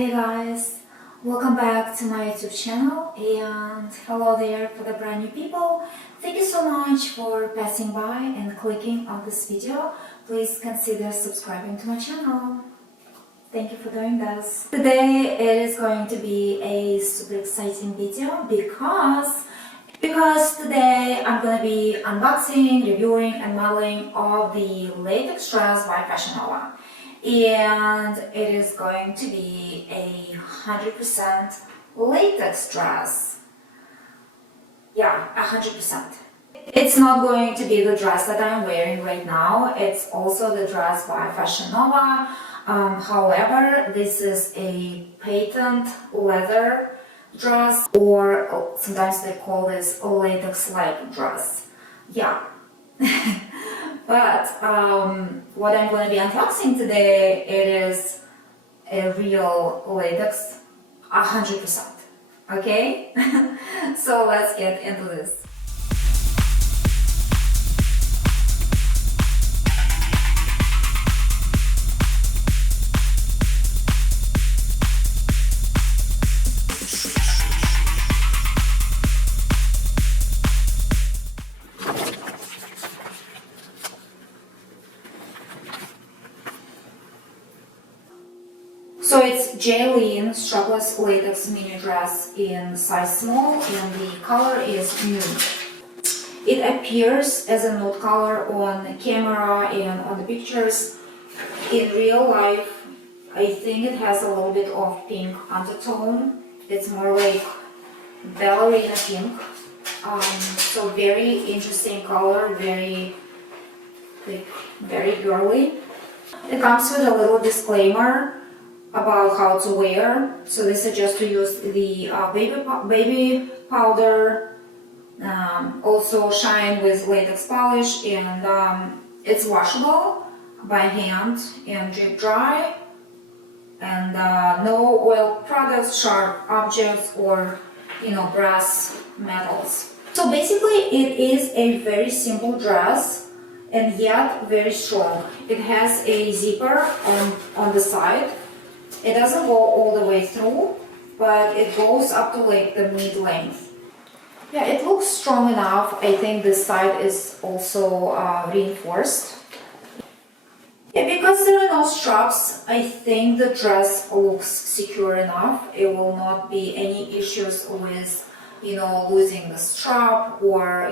Hey guys, welcome back to my YouTube channel and hello there for the brand new people. Thank you so much for passing by and clicking on this video. Please consider subscribing to my channel. Thank you for doing this. Today it is going to be a super exciting video because today I'm going to be unboxing, reviewing and modeling of the latex dress by Fashion Nova. And it is going to be a 100% latex dress. Yeah, 100%. It's not going to be the dress that I'm wearing right now. It's also the dress by Fashion Nova. However, this is a patent leather dress, or sometimes they call this a latex-like dress. Yeah. But what I'm going to be unboxing today, it is a real latex, 100%. Okay? So let's get into this. So it's J-Lean strapless latex mini dress in size small and the color is nude. It appears as a nude color on camera and on the pictures. In real life, I think it has a little bit of pink undertone. It's more like ballerina pink. So very interesting color, very girly. It comes with a little disclaimer about how to wear. So they suggest to use the baby powder, also shine with latex polish, and it's washable by hand and drip dry, and no oil products, sharp objects, or brass metals. So basically it is a very simple dress and yet very strong. It has a zipper on the side. It doesn't go all the way through, but it goes up to like the mid-length. Yeah, it looks strong enough. I think this side is also reinforced. Yeah, because there are no straps, I think the dress looks secure enough. It will not be any issues with, losing the strap or,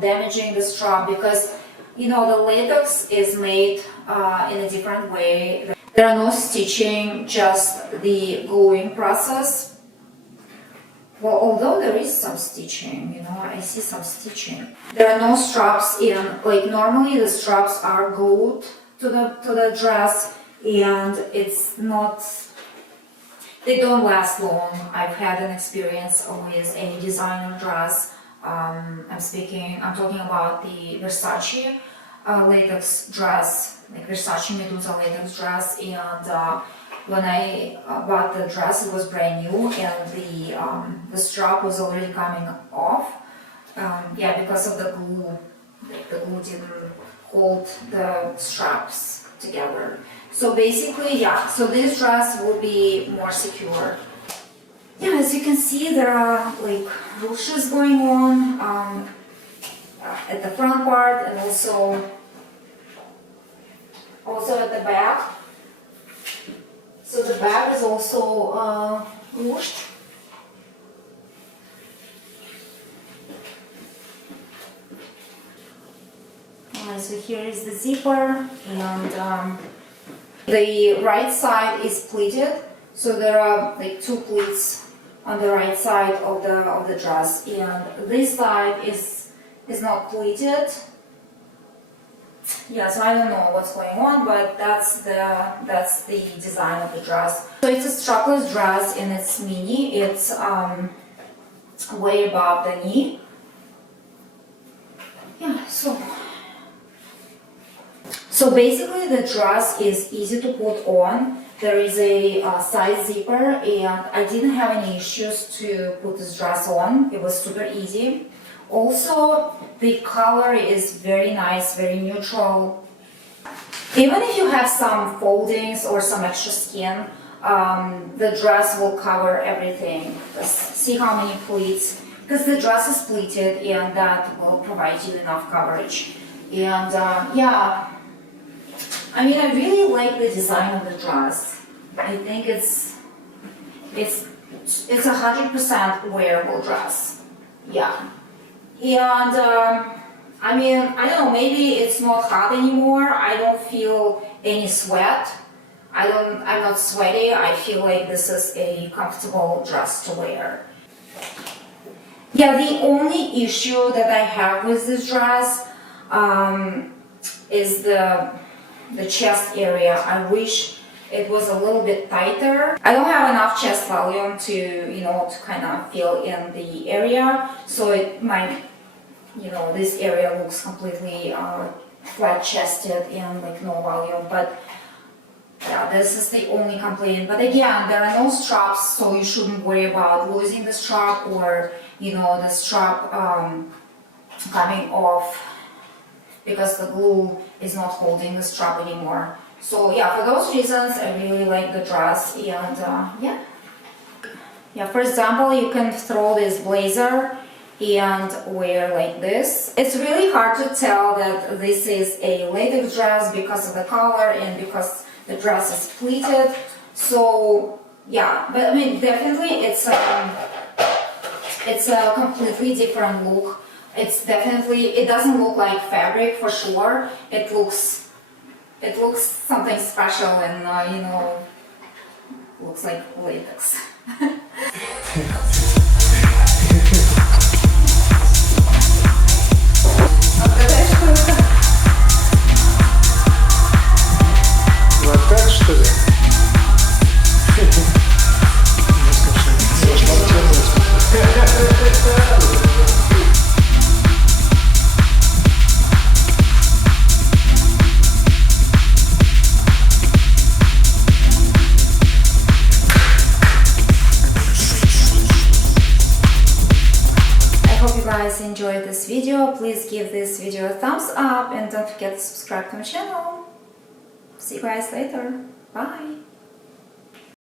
damaging the strap, because, the latex is made in a different way. There are no stitching, just the gluing process. Well, although there is some stitching, I see some stitching. There are no straps in, like normally the straps are glued to the dress, and it's not, they don't last long. I've had an experience with a designer dress. I'm talking about the Versace latex dress, like Versace Medusa latex dress, and when I bought the dress, it was brand new, and the strap was already coming off. Yeah, because of the glue. The glue didn't hold the straps together. So basically, yeah, so this dress will be more secure. Yeah, as you can see, there are like ruches going on at the front part, and also at the back. So the back is also ruched. Alright, so here is the zipper, and the right side is pleated. So there are like two pleats on the right side of the dress, and this side is not pleated. Yeah, so I don't know what's going on, but that's the design of the dress. So it's a strapless dress and it's mini. It's way above the knee. Yeah, so basically the dress is easy to put on. There is a side zipper, and I didn't have any issues to put this dress on. It was super easy. Also, the color is very nice, very neutral. Even if you have some foldings or some extra skin the dress will cover everything. See how many pleats, because the dress is pleated and that will provide you enough coverage. And yeah, I mean, I really like the design of the dress. I think it's 100% wearable dress. Yeah. And I mean, I don't know, maybe it's not hot anymore. I don't feel any sweat. I'm not sweaty. I feel like this is a comfortable dress to wear. Yeah, the only issue that I have with this dress is the chest area. I wish it was a little bit tighter. I don't have enough chest volume to, to kind of fill in the area, so it might, this area looks completely flat-chested and like no volume. But yeah, this is the only complaint. But again, there are no straps, so you shouldn't worry about losing the strap or, the strap coming off because the glue is not holding the strap anymore. So yeah, for those reasons, I really like the dress. And yeah, for example, you can throw this blazer and wear like this. It's really hard to tell that this is a latex dress because of the color and because the dress is pleated. So yeah, but I mean, definitely it's a completely different look. It doesn't look like fabric for sure. It looks something special and looks like latex. Latex, что ли? Guys, enjoyed this video. Please give this video a thumbs up and don't forget to subscribe to my channel. See you guys later. Bye.